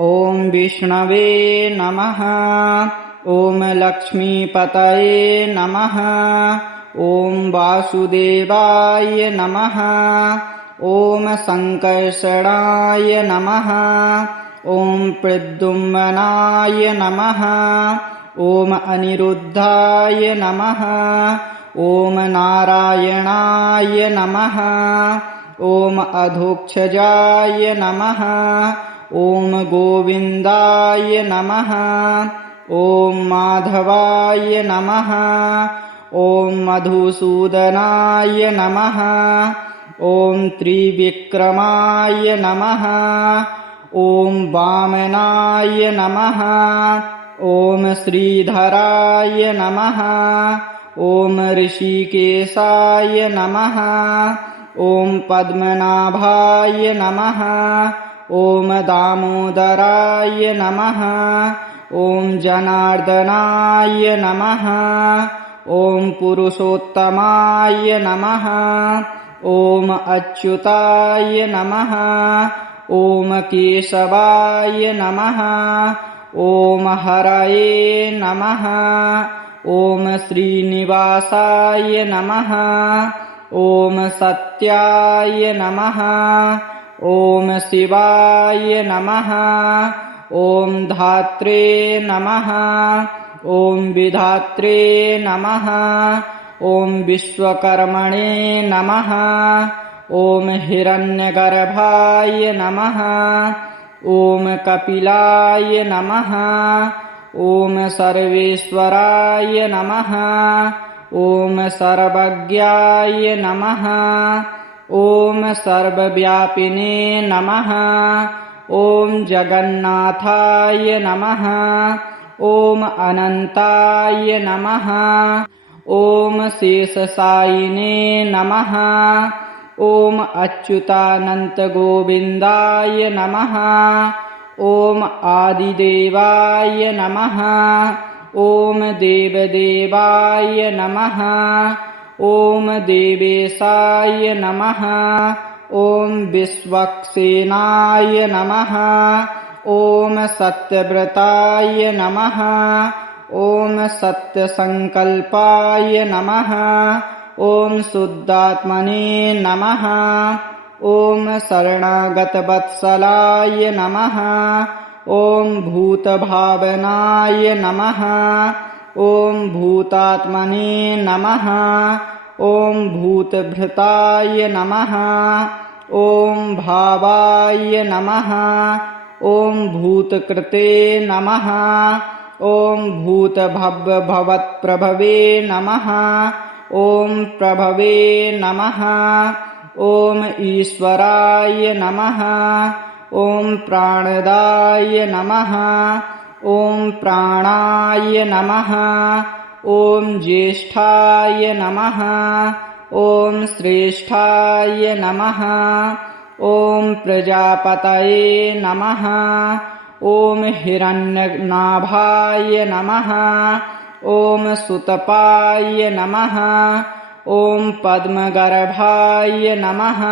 ॐ विष्णवे नमः। ॐ लक्ष्मीपतये नमः। ॐ वासुदेवाय नमः। ॐ सङ्कर्षणाय नमः। ॐ प्रद्युम्नाय नमः। ॐ अनिरुद्धाय नमः। ॐ नारायणाय नमः। ॐ अधोक्षजाय नमः। ॐ गोविन्दाय नमः। ॐ माधवाय नमः। ॐ मधुसूदनाय नमः। ॐ त्रिविक्रमाय नमः। ॐ वामनाय नमः। ॐ श्रीधराय नमः। ॐ ऋषिकेशाय नमः। ॐ पद्मनाभाय नमः। ॐ दामोदराय नमः। ॐ जनार्दनाय नमः। ॐ पुरुषोत्तमाय नमः। ॐ अच्युताय नमः। ॐ केशवाय नमः। ॐ हरये नमः। ॐ श्रीनिवासाय नमः। ॐ सत्याय नमः। ॐ शिवाय नमः। ॐ धात्रे नमः। ॐ विधात्रे नमः। ॐ विश्वकर्मणे नमः। ॐ हिरण्यगर्भाय नमः। ॐ कपिलाय नमः। ॐ सर्वेश्वराय नमः। ॐ सर्वज्ञाय नमः। ॐ सर्वव्यापिने नमः। ॐ जगन्नाथाय नमः। ॐ अनन्ताय नमः। ॐ शेषशायिने नमः। ॐ अच्युतानन्तगोविन्दाय नमः। ॐ आदिदेवाय नमः। ॐ देवदेवाय नमः। ॐ देवेशाय नमः। ॐ विश्वक्सेनाय नमः। ॐ सत्यव्रताय नमः। ॐ सत्यसङ्कल्पाय नमः। ॐ शुद्धात्मने नमः। ॐ शरणागतवत्सलाय नमः। ॐ भूतभावनाय नमः। ॐ भूतात्मने नमः। ॐ भूतभृताय नमः। ॐ भावाय नमः। ॐ भूतकृते नमः। ॐ भूतभवत्प्रभवे नमः। ॐ प्रभवे नमः। ॐ ईश्वराय नमः। ॐ प्राणदाय नमः। ॐ प्राणाय नमः। ॐ ज्येष्ठाय नमः। ॐ श्रेष्ठाय नमः। ॐ प्रजापतये नमः। ॐ हिरण्यनाभाय नमः। ॐ सुतपाय नमः। ॐ पद्मगर्भाय नमः।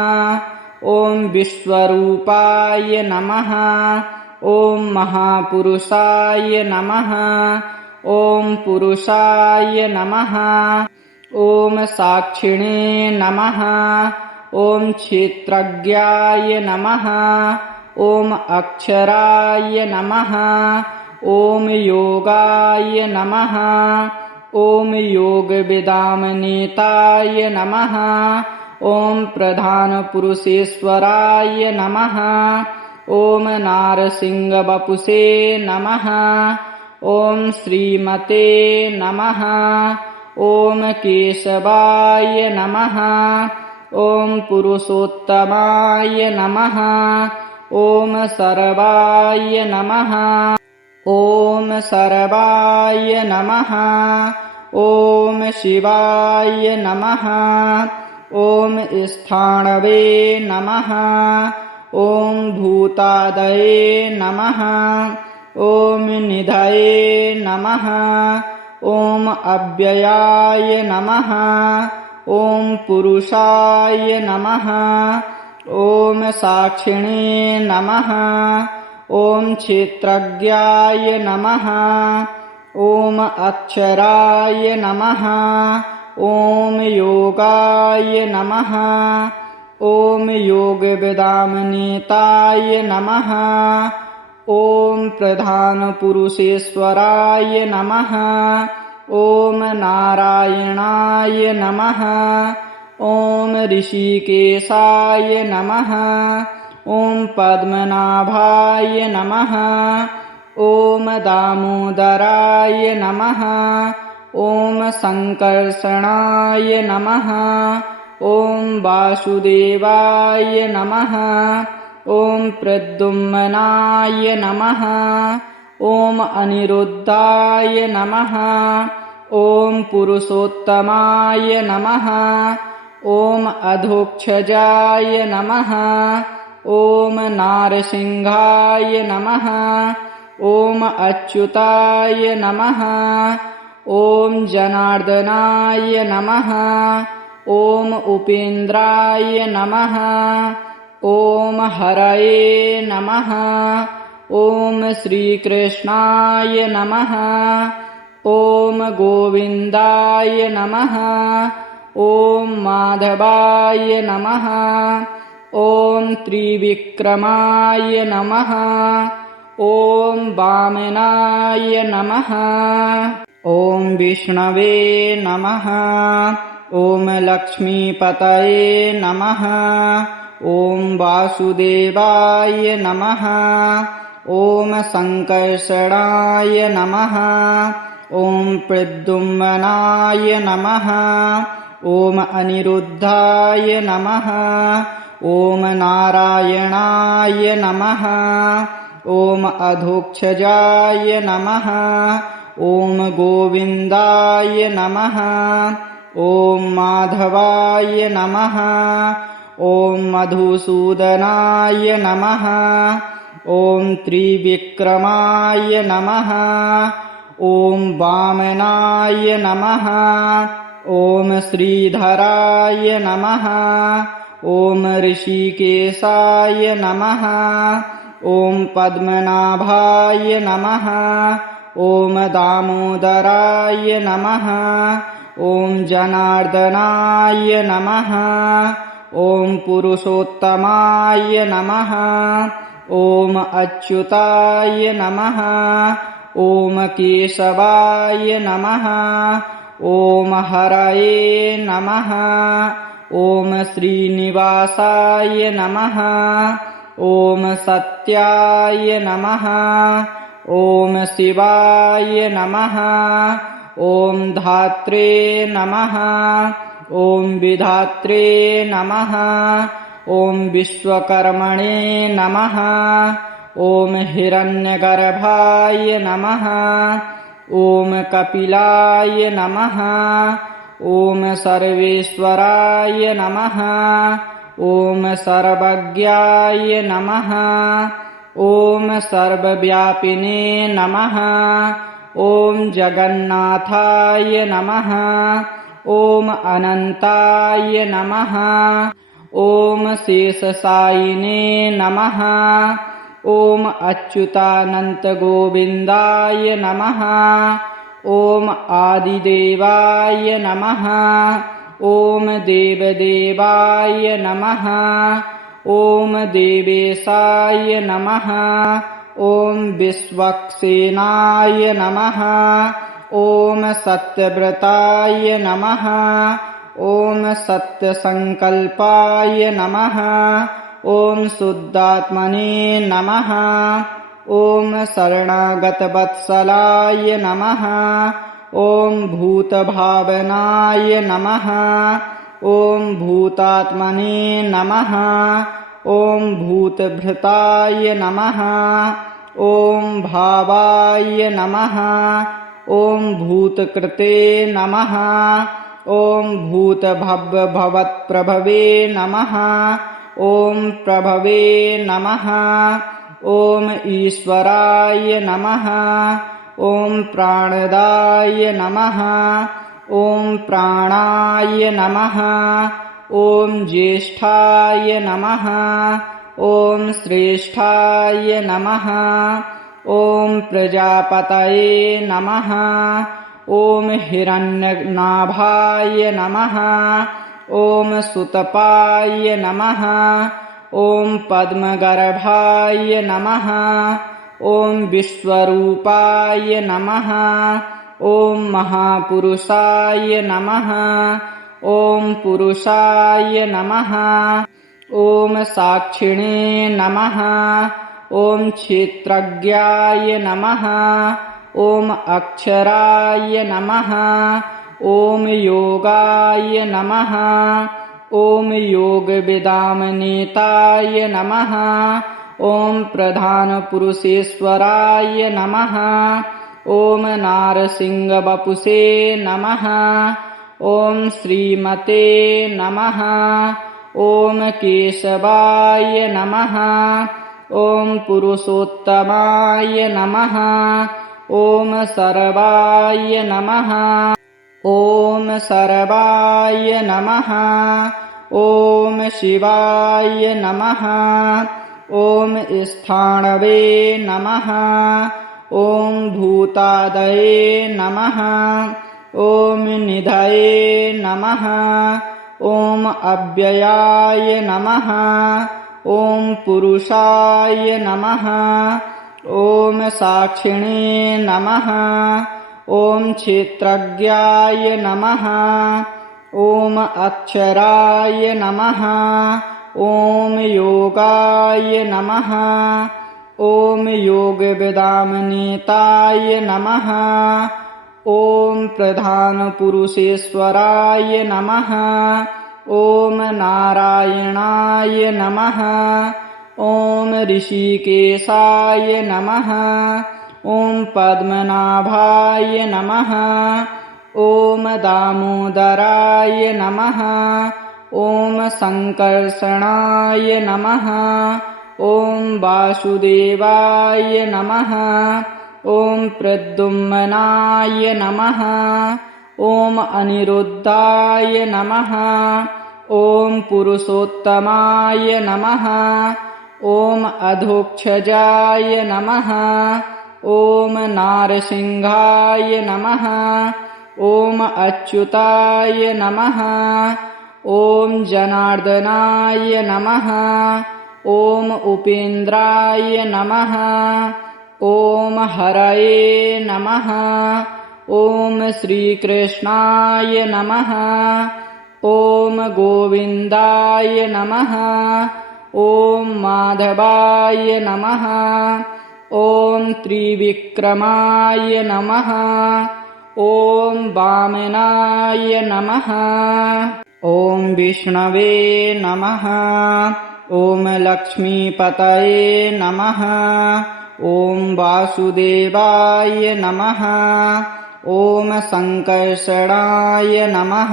ॐ विश्वरूपाय नमः। ॐ महापुरुषाय नमः। ॐ पुरुषाय नमः। ॐ साक्षिणे नमः। ॐ क्षेत्रज्ञाय नमः। ॐ अक्षराय नमः। ॐ योगाय नमः। ॐ योगविदामनेताय नमः। ॐ प्रधानपुरुषेश्वराय नमः। ॐ नारसिंहवपुषे नमः। ॐ श्रीमते नमः। ॐ केशवाय नमः। ॐ पुरुषोत्तमाय नमः। ॐ सर्वाय नमः। ॐ सर्वाय नमः। ॐ शिवाय नमः। ॐ स्थाणवे नमः। ॐ भूतादये नमः। ॐ निधये नमः। ॐ अव्ययाय नमः। ॐ पुरुषाय नमः। ॐ साक्षिणे नमः। ॐ क्षेत्रज्ञाय नमः ॐ अक्षराय नमः ॐ योगाय नमः ॐ योगविदामनीताय नमः ॐ प्रधानपुरुषेश्वराय नमः ॐ नारायणाय नमः ॐ ऋषिकेशाय नमः ॐ पद्मनाभाय नमः ॐ दामोदराय नमः ॐ संकर्षणाय नमः ॐ वासुदेवाय नमः ॐ प्रद्युम्नाय नमः ॐ अनिरुद्धाय नमः ॐ पुरुषोत्तमाय नमः ॐ अधोक्षजाय नमः ॐ नारसिंहाय नमः ॐ अच्युताय नमः ॐ जनार्दनाय नमः ॐ उपेन्द्राय नमः ॐ हरये नमः ॐ श्रीकृष्णाय नमः ॐ गोविन्दाय नमः ॐ माधवाय नमः ॐ त्रिविक्रमाय नमः ॐ वामनाय नमः ॐ विष्णवे नमः ॐ लक्ष्मीपतये नमः ॐ वासुदेवाय नमः ॐ संकर्षणाय नमः ॐ प्रद्युम्नाय नमः ॐ अनिरुद्धाय नमः ॐ नारायणाय नमः ॐ अधोक्षजाय नमः ॐ गोविन्दाय नमः ॐ माधवाय नमः ॐ मधुसूदनाय नमः ॐ त्रिविक्रमाय नमः ॐ वामनाय नमः ॐ श्रीधराय नमः ॐ ऋषिकेशाय नमः ॐ पद्मनाभाय नमः ॐ दामोदराय नमः ॐ जनार्दनाय नमः ॐ पुरुषोत्तमाय नमः ॐ अच्युताय नमः ॐ केशवाय नमः ॐ हरये नमः ॐ श्रीनिवासाय नमः ॐ सत्याय नमः ॐ शिवाय नमः ॐ धात्रे नमः ॐ विधात्रे नमः ॐ विश्वकर्मणे नमः ॐ हिरण्यगर्भाय नमः ॐ कपिलाय नमः ॐ सर्वेश्वराय नमः ॐ सर्वज्ञाय नमः ॐ सर्वव्यापिने नमः ॐ जगन्नाथाय नमः ॐ अनन्ताय नमः ॐ शेषशायिने नमः ॐ अच्युतानन्तगोविन्दाय नमः ॐ आदिदेवाय नमः ॐ देवदेवाय नमः ॐ देवेशाय नमः ॐ विश्वक्सेनाय नमः ॐ सत्यव्रताय नमः ॐ सत्यसङ्कल्पाय नमः ॐ शुद्धात्मने नमः ॐ शरणागतवत्सलाय नमः ॐ भूतभावनाय नमः ॐ भूतात्मने नमः ॐ भूतभृताय नमः ॐ भावाय नमः ॐ भूतकृते नमः ॐ भूतभवत्प्रभवे नमः ॐ प्रभवे नमः ॐ ईश्वराय नमः ॐ प्राणदाय नमः ॐ प्राणाय नमः ॐ ज्येष्ठाय नमः ॐ श्रेष्ठाय नमः ॐ प्रजापतये नमः ॐ हिरण्यनाभाय नमः ॐ सुतपाय नमः ॐ पद्मगर्भाय नमः ॐ विश्वरूपाय नमः ॐ महापुरुषाय नमः ॐ पुरुषाय नमः ॐ साक्षिणे नमः ॐ क्षेत्रज्ञाय नमः ॐ अक्षराय नमः ॐ योगाय नमः ॐ योगविदामनेताय नमः ॐ प्रधानपुरुषेश्वराय नमः ॐ नारसिंहवपुषे नमः ॐ श्रीमते नमः ॐ केशवाय नमः ॐ पुरुषोत्तमाय नमः ॐ सर्वाय नमः ॐ सर्वाय नमः ॐ शिवाय नमः ॐ स्थाणवे नमः ॐ भूतादये नमः ॐ निधये नमः ॐ अव्ययाय नमः ॐ पुरुषाय नमः ॐ साक्षिणे नमः ॐ क्षेत्रज्ञाय नमः ॐ अक्षराय नमः ॐ योगाय नमः ॐ योगविदामनेताय नमः ॐ प्रधानपुरुषेश्वराय नमः ॐ नारायणाय नमः ॐ ऋषिकेशाय नमः ॐ पद्मनाभाय नमः ॐ दामोदराय नमः ॐ संकर्षणाय नमः ॐ वासुदेवाय नमः ॐ प्रद्युम्नाय नमः ॐ अनिरुद्धाय नमः ॐ पुरुषोत्तमाय नमः ॐ अधोक्षजाय नमः ॐ नारसिंहाय नमः ॐ अच्युताय नमः ॐ जनार्दनाय नमः ॐ उपेन्द्राय नमः ॐ हरये नमः ॐ श्रीकृष्णाय नमः ॐ गोविन्दाय नमः ॐ माधवाय नमः ॐ त्रिविक्रमाय नमः ॐ वामनाय नमः ॐ विष्णवे नमः ॐ लक्ष्मीपतये नमः ॐ वासुदेवाय नमः ॐ संकर्षणाय नमः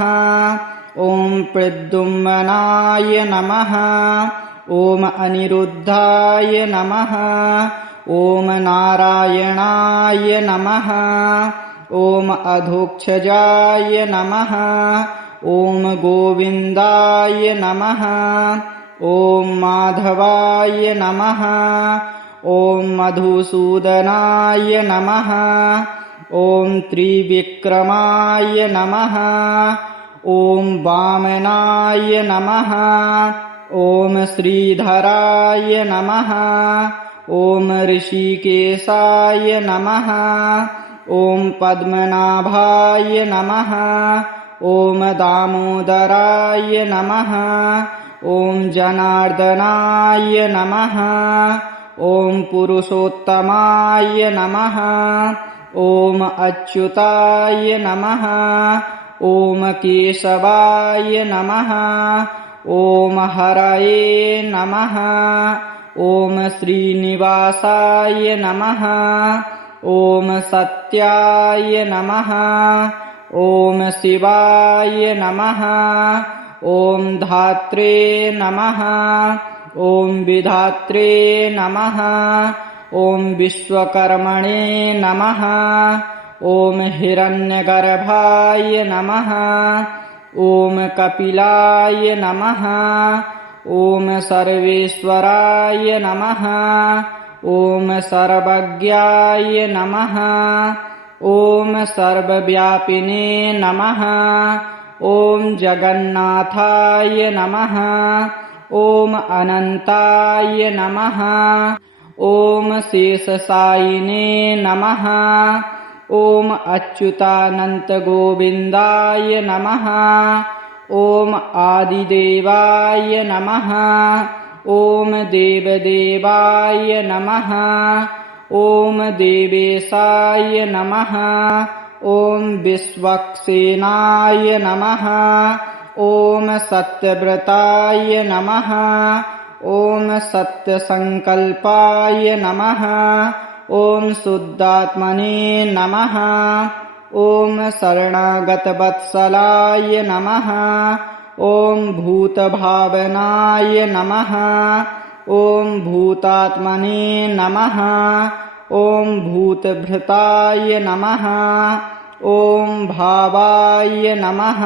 ॐ प्रद्युम्नाय नमः ॐ अनिरुद्धाय नमः ॐ नारायणाय नमः ॐ अधोक्षजाय नमः ॐ गोविन्दाय नमः ॐ माधवाय नमः ॐ मधुसूदनाय नमः ॐ त्रिविक्रमाय नमः ॐ वामनाय नमः ॐ श्रीधराय नमः ॐ ऋषिकेशाय नमः ॐ पद्मनाभाय नमः ॐ दामोदराय नमः ॐ जनार्दनाय नमः ॐ पुरुषोत्तमाय नमः ॐ अच्युताय नमः ॐ केशवाय नमः ॐ हरये नमः ॐ श्रीनिवासाय नमः ॐ सत्याय नमः ॐ शिवाय नमः ॐ धात्रे नमः ॐ विधात्रे नमः ॐ विश्वकर्मणे नमः ॐ हिरण्यगर्भाय नमः ॐ कपिलाय नमः ॐ सर्वेश्वराय नमः। ॐ सर्वज्ञाय नमः। ॐ सर्वव्यापिने नमः। ॐ जगन्नाथाय नमः। ॐ अनन्ताय नमः। ॐ शेषशायिने नमः। ॐ अच्युतानन्तगोविन्दाय नमः। ॐ आदिदेवाय नमः। ॐ देवदेवाय नमः। ॐ देवेशाय नमः। ॐ विश्वक्सेनाय नमः। ॐ सत्यव्रताय नमः। ॐ सत्यसङ्कल्पाय नमः। ॐ शुद्धात्मने नमः। ॐ शरणागतवत्सलाय नमः। ॐ भूतभावनाय नमः। ॐ भूतात्मने नमः। ॐ भूतभृताय नमः। ॐ भावाय नमः।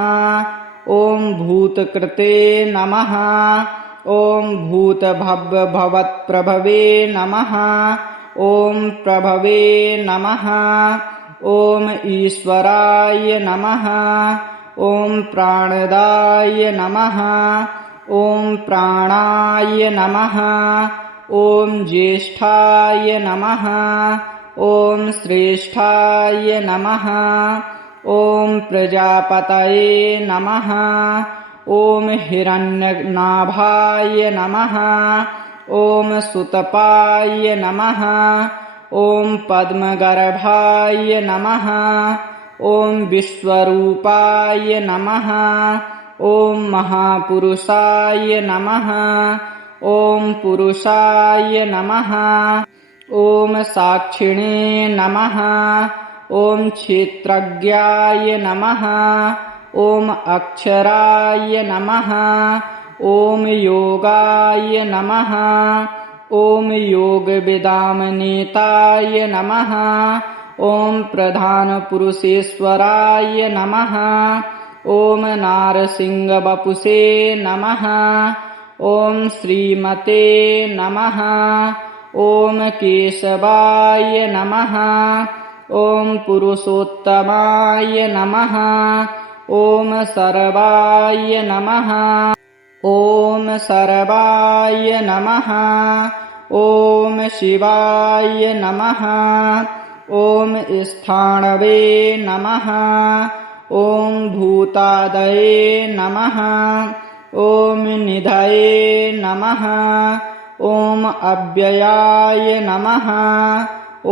ॐ भूतकृते नमः। ॐ भूतभवत्प्रभवे नमः। ॐ प्रभवे नमः। ॐ ईश्वराय नमः। ॐ प्राणदाय नमः। ॐ प्राणाय नमः। ॐ ज्येष्ठाय नमः। ॐ श्रेष्ठाय नमः। ॐ प्रजापतये नमः। ॐ हिरण्यनाभाय नमः। ॐ सुतपाय नमः। ॐ पद्मगर्भाय नमः। ॐ विश्वरूपाय नमः। ॐ महापुरुषाय नमः। ॐ पुरुषाय नमः। ॐ साक्षिणे नमः। ॐ क्षेत्रज्ञाय नमः। ॐ अक्षराय नमः। ॐ योगाय नमः। ॐ योगविदामनेताय नमः। ॐ प्रधानपुरुषेश्वराय नमः। ॐ नारसिंहवपुषे नमः। ॐ श्रीमते नमः। ॐ केशवाय नमः। ॐ पुरुषोत्तमाय नमः। ॐ सर्वाय नमः। ॐ सर्वाय नमः। ॐ शिवाय नमः। ॐ स्थाणवे नमः। ॐ भूतादये नमः। ॐ निधये नमः। ॐ अव्ययाय नमः।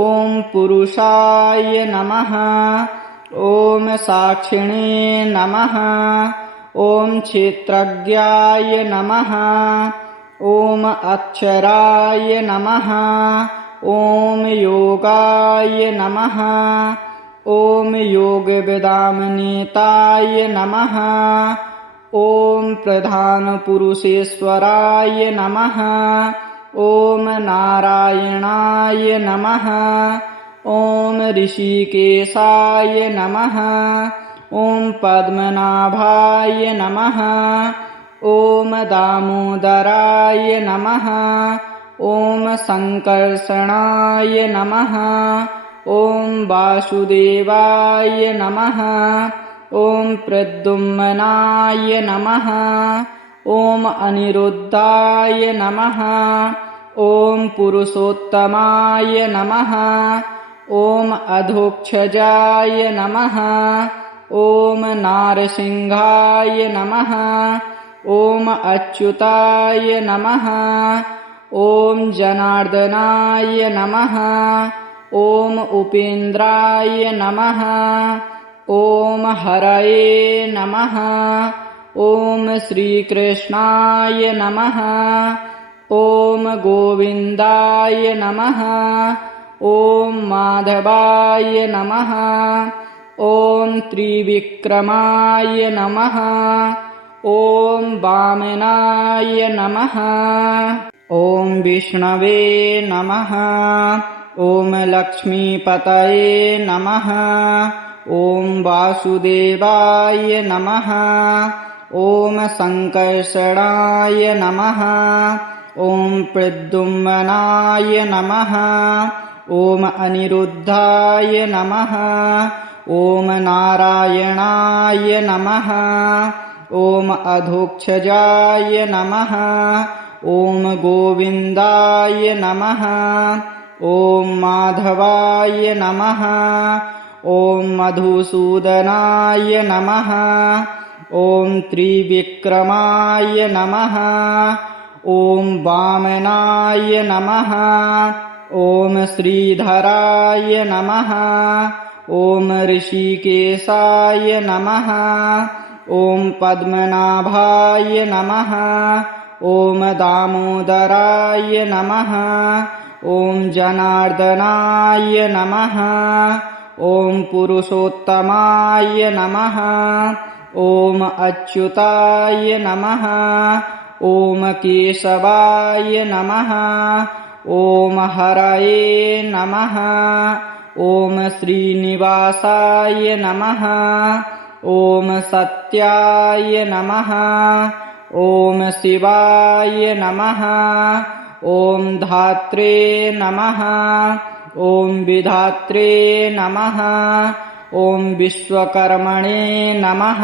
ॐ पुरुषाय नमः। ॐ साक्षिणे नमः। ॐ क्षेत्रज्ञाय नमः। ॐ अक्षराय नमः। ॐ योगाय नमः। ॐ योगविदामनेताय नमः। ॐ प्रधानपुरुषेश्वराय नमः। ॐ नारायणाय नमः। ॐ ऋषिकेशाय नमः। ॐ पद्मनाभाय नमः। ॐ दामोदराय नमः। ॐ सङ्कर्षणाय नमः। ॐ वासुदेवाय नमः। ॐ प्रद्युम्नाय नमः। ॐ अनिरुद्धाय नमः। ॐ पुरुषोत्तमाय नमः। ॐ अधोक्षजाय नमः। ॐ नारसिंहाय नमः। ॐ अच्युताय नमः। ॐ जनार्दनाय नमः। ॐ उपेन्द्राय नमः। ॐ हरये नमः। ॐ श्रीकृष्णाय नमः। ॐ गोविन्दाय नमः। ॐ माधवाय नमः। ॐ त्रिविक्रमाय नमः। ॐ वामनाय नमः। ॐ विष्णवे नमः। ॐ लक्ष्मीपतये नमः। ॐ वासुदेवाय नमः। ॐ सङ्कर्षणाय नमः ॐ प्रद्युम्नाय नमः ॐ अनिरुद्धाय नमः ॐ नारायणाय नमः ॐ अधोक्षजाय नमः ॐ गोविन्दाय नमः ॐ माधवाय नमः ॐ मधुसूदनाय नमः ॐ त्रिविक्रमाय नमः ॐ वामनाय नमः ॐ श्रीधराय नमः ॐ ऋषिकेशाय नमः ॐ पद्मनाभाय नमः ॐ दामोदराय नमः ॐ जनार्दनाय नमः ॐ पुरुषोत्तमाय नमः ॐ अच्युताय नमः ॐ केशवाय नमः ॐ हरये नमः ॐ श्रीनिवासाय नमः ॐ सत्याय नमः ॐ शिवाय नमः ॐ धात्रे नमः ॐ विधात्रे नमः ॐ विश्वकर्मणे नमः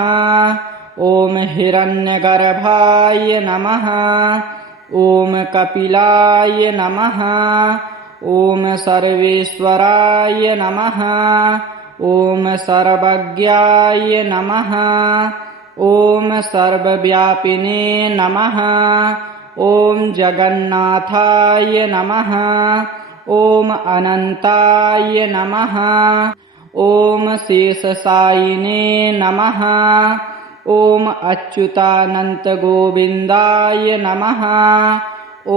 ॐ हिरण्यगर्भाय नमः ॐ कपिलाय नमः ॐ सर्वेश्वराय नमः ॐ सर्वज्ञाय नमः ॐ सर्वव्यापिने नमः ॐ जगन्नाथाय नमः ॐ अनन्ताय नमः ॐ शेषशायिने नमः ॐ अच्युतानन्तगोविन्दाय नमः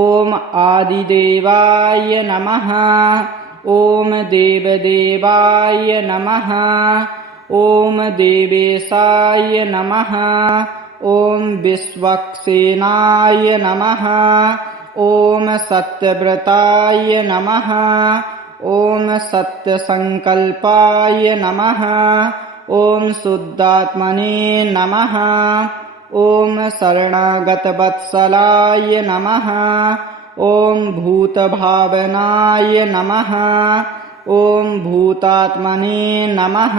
ॐ आदिदेवाय नमः ॐ देवदेवाय नमः ॐ देवेशाय नमः ॐ विश्वक्सेनाय नमः ॐ सत्यव्रताय नमः ॐ सत्यसङ्कल्पाय नमः ॐ शुद्धात्मने नमः ॐ शरणागतवत्सलाय नमः ॐ भूतभावनाय नमः ॐ भूतात्मने नमः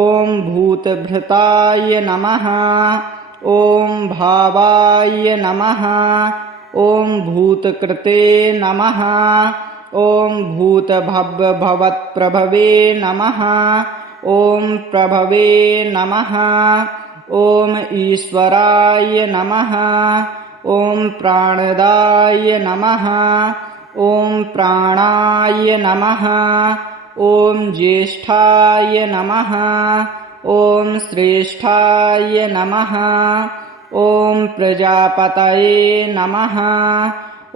ॐ भूतभृताय नमः ॐ भावाय नमः ॐ भूतकृते नमः ॐ भूतभवत्प्रभवे नमः ॐ प्रभवे नमः ॐ ईश्वराय नमः ॐ प्राणदाय नमः ॐ प्राणाय नमः ॐ ज्येष्ठाय नमः ॐ श्रेष्ठाय नमः ॐ प्रजापतये नमः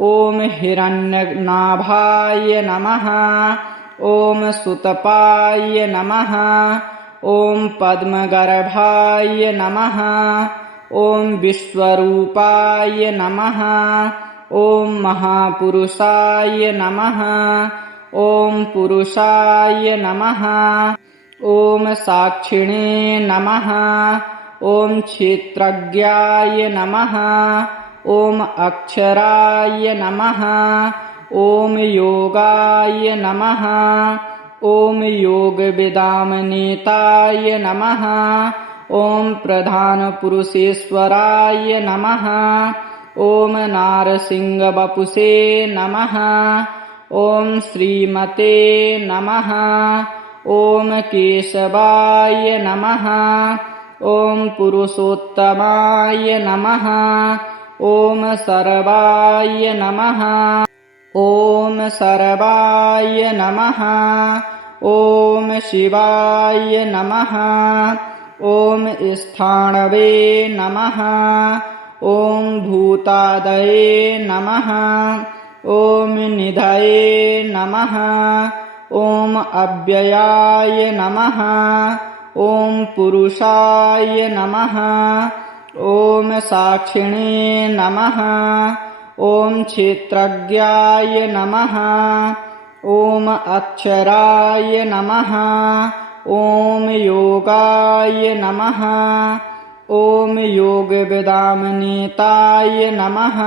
ॐ हिरण्यनाभाय नमः ॐ सुतपाय नमः ॐ पद्मगर्भाय नमः ॐ विश्वरूपाय नमः ॐ महापुरुषाय नमः ॐ पुरुषाय नमः ॐ साक्षिणे नमः ॐ क्षेत्रज्ञाय नमः ॐ अक्षराय नमः ॐ योगाय नमः ॐ योगविदामनेताय नमः ॐ प्रधानपुरुषेश्वराय नमः ॐ नारसिंहवपुषे नमः ॐ श्रीमते नमः ॐ केशवाय नमः ॐ पुरुषोत्तमाय नमः ॐ सर्वाय नमः ॐ सर्वाय नमः ॐ शिवाय नमः ॐ स्थाणवे नमः ॐ भूतादये नमः ॐ निधये नमः ॐ अव्ययाय नमः ॐ पुरुषाय नमः ॐ साक्षिणे नमः ॐ क्षेत्रज्ञाय नमः ॐ अक्षराय नमः ॐ योगाय नमः ॐ योगविदामनेताय नमः।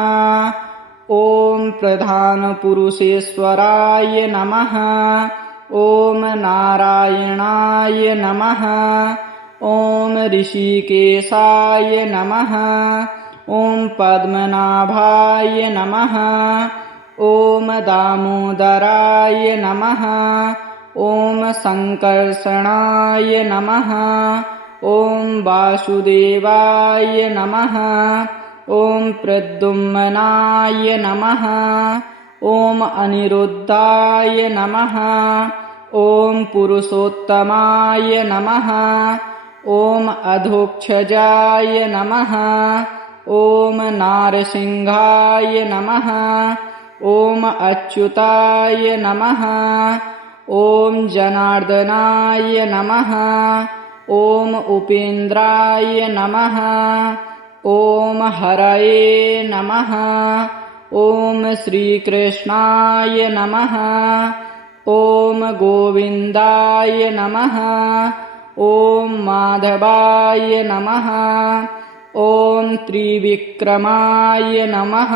ॐ प्रधानपुरुषेश्वराय नमः। ॐ नारायणाय नमः। ॐ ऋषिकेशाय नमः। ॐ पद्मनाभाय नमः। ॐ दामोदराय नमः। ॐ सङ्कर्षणाय नमः। ॐ वासुदेवाय नमः। ॐ प्रद्युम्नाय नमः। ॐ अनिरुद्धाय नमः। ॐ पुरुषोत्तमाय नमः। ॐ अधोक्षजाय नमः। ॐ नारसिंहाय नमः। ॐ अच्युताय नमः। ॐ जनार्दनाय नमः। ॐ उपेन्द्राय नमः। ॐ हरये नमः। ॐ श्रीकृष्णाय नमः। ॐ गोविन्दाय नमः। ॐ माधवाय नमः। ॐ त्रिविक्रमाय नमः।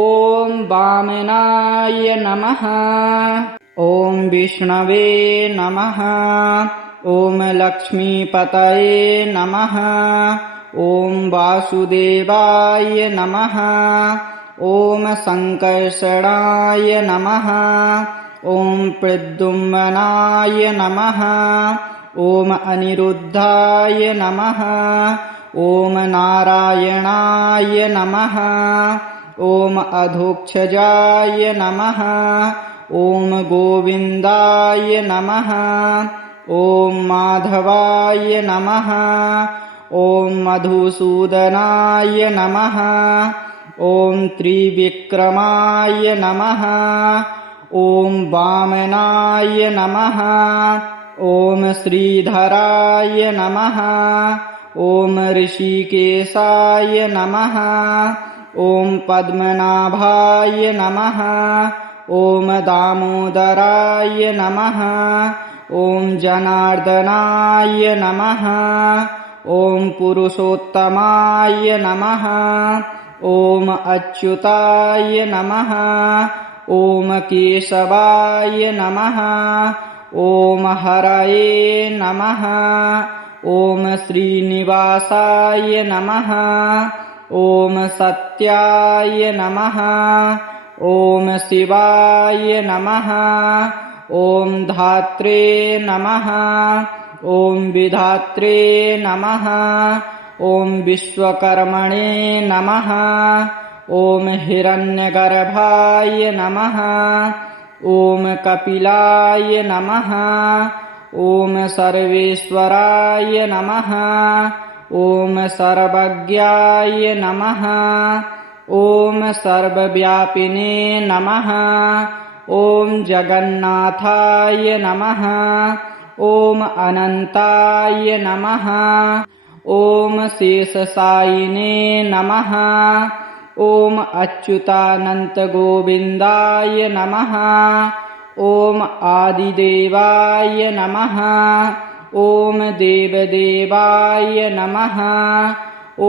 ॐ वामनाय नमः। ॐ विष्णवे नमः। ॐ लक्ष्मीपतये नमः। ॐ वासुदेवाय नमः। ॐ सङ्कर्षणाय नमः। ॐ प्रद्युम्नाय नमः। ॐ अनिरुद्धाय नमः। ॐ नारायणाय नमः। ॐ अधोक्षजाय नमः। ॐ गोविन्दाय नमः। ॐ माधवाय नमः। ॐ मधुसूदनाय नमः। ॐ त्रिविक्रमाय नमः। ॐ वामनाय नमः। ॐ श्रीधराय नमः। ॐ ऋषिकेशाय नमः। ॐ पद्मनाभाय नमः। ॐ दामोदराय नमः। ॐ जनार्दनाय नमः। ॐ पुरुषोत्तमाय नमः। ॐ अच्युताय नमः। ॐ केशवाय नमः। ॐ हरये नमः। ॐ श्रीनिवासाय नमः। ॐ सत्याय नमः। ॐ शिवाय नमः। ॐ धात्रे नमः। ॐ विधात्रे नमः। ॐ विश्वकर्मणे नमः। ॐ हिरण्यगर्भाय नमः। ॐ कपिलाय नमः। ॐ सर्वेश्वराय नमः। ॐ सर्वज्ञाय नमः। ॐ सर्वव्यापिने नमः। ॐ जगन्नाथाय नमः। ॐ अनन्ताय नमः। ॐ शेषशायिने नमः। ॐ अच्युतानन्तगोविन्दाय नमः। ॐ आदिदेवाय नमः। ॐ देवदेवाय नमः।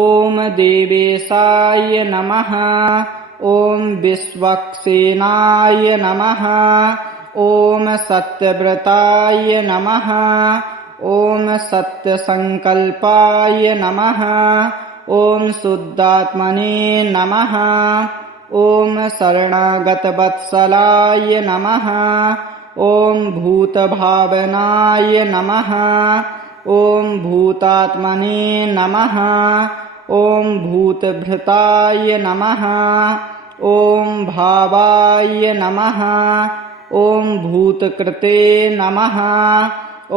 ॐ देवेशाय नमः। ॐ विश्वक्सेनाय नमः। ॐ सत्यव्रताय नमः। ॐ सत्यसङ्कल्पाय नमः। ॐ शुद्धात्मने नमः। ॐ शरणागतवत्सलाय नमः। ॐ भूतभावनाय नमः। ॐ भूतात्मने नमः। ॐ भूतभृताय नमः। ॐ भावाय नमः। ॐ भूतकृते नमः।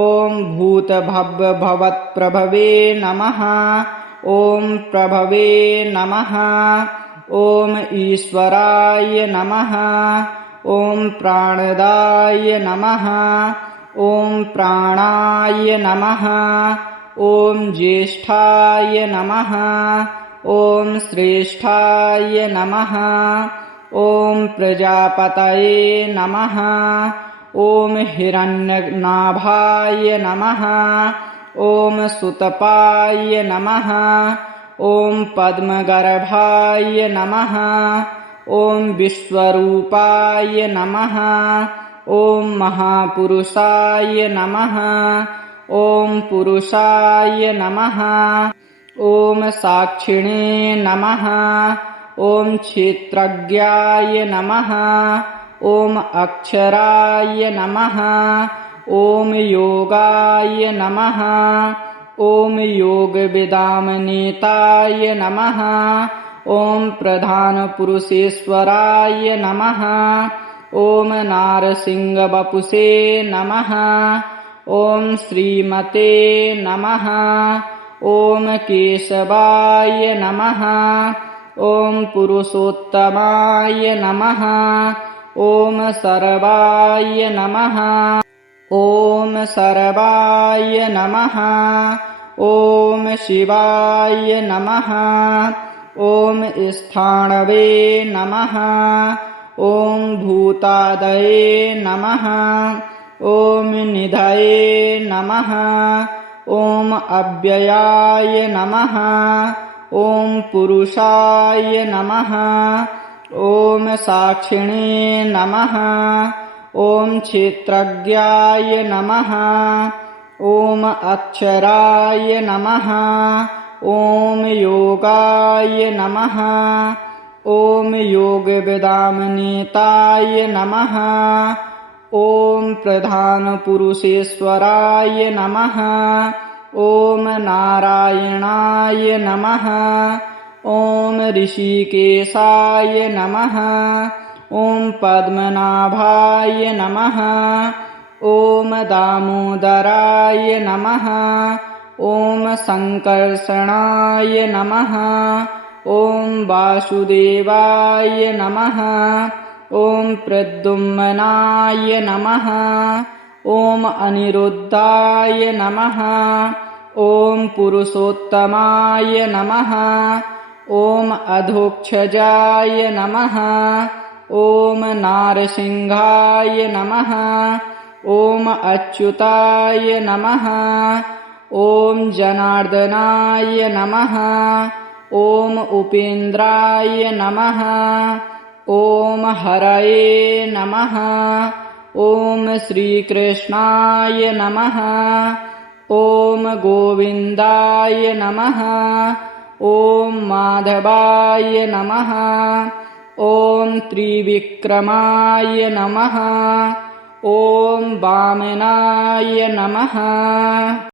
ॐ भूतभवत्प्रभवे नमः। ॐ प्रभवे नमः। ॐ ईश्वराय नमः। ॐ प्राणदाय नमः। ॐ प्राणाय नमः। ॐ ज्येष्ठाय नमः। ॐ श्रेष्ठाय नमः। ॐ प्रजापतये नमः। ॐ हिरण्यनाभाय नमः। ॐ सुतपाय नमः ॐ पद्मगर्भाय नमः ॐ विश्वरूपाय नमः ॐ महापुरुषाय नमः ॐ पुरुषाय नमः ॐ साक्षिणे नमः ॐ क्षेत्रज्ञाय नमः ॐ अक्षराय नमः ॐ योगाय नमः ॐ योगविदामनेताय नमः ॐ प्रधानपुरुषेश्वराय नमः ॐ नारसिंहवपुषे नमः ॐ श्रीमते नमः ॐ केशवाय नमः ॐ पुरुषोत्तमाय नमः ॐ सर्वाय नमः ॐ सर्वाय नमः ॐ शिवाय नमः ॐ स्थाणवे नमः ॐ भूतादये नमः ॐ निधये नमः ॐ अव्ययाय नमः ॐ पुरुषाय नमः ॐ साक्षिणे नमः ॐ क्षेत्रज्ञाय नमः ॐ अक्षराय नमः ॐ योगाय नमः ॐ योगविदामनेताय नमः ॐ प्रधानपुरुषेश्वराय नमः ॐ नारायणाय नमः ॐ ऋषिकेशाय नमः ॐ पद्मनाभाय नमः ॐ दामोदराय नमः ॐ संकर्षणाय नमः ॐ वासुदेवाय नमः ॐ प्रद्युम्नाय नमः ॐ अनिरुद्धाय नमः ॐ पुरुषोत्तमाय नमः ॐ अधोक्षजाय नमः ॐ नारसिंहाय नमः ॐ अच्युताय नमः ॐ जनार्दनाय नमः ॐ उपेन्द्राय नमः ॐ हरये नमः ॐ श्रीकृष्णाय नमः ॐ गोविन्दाय नमः ॐ माधवाय नमः ॐ त्रिविक्रमाय नमः ॐ वामनाय नमः।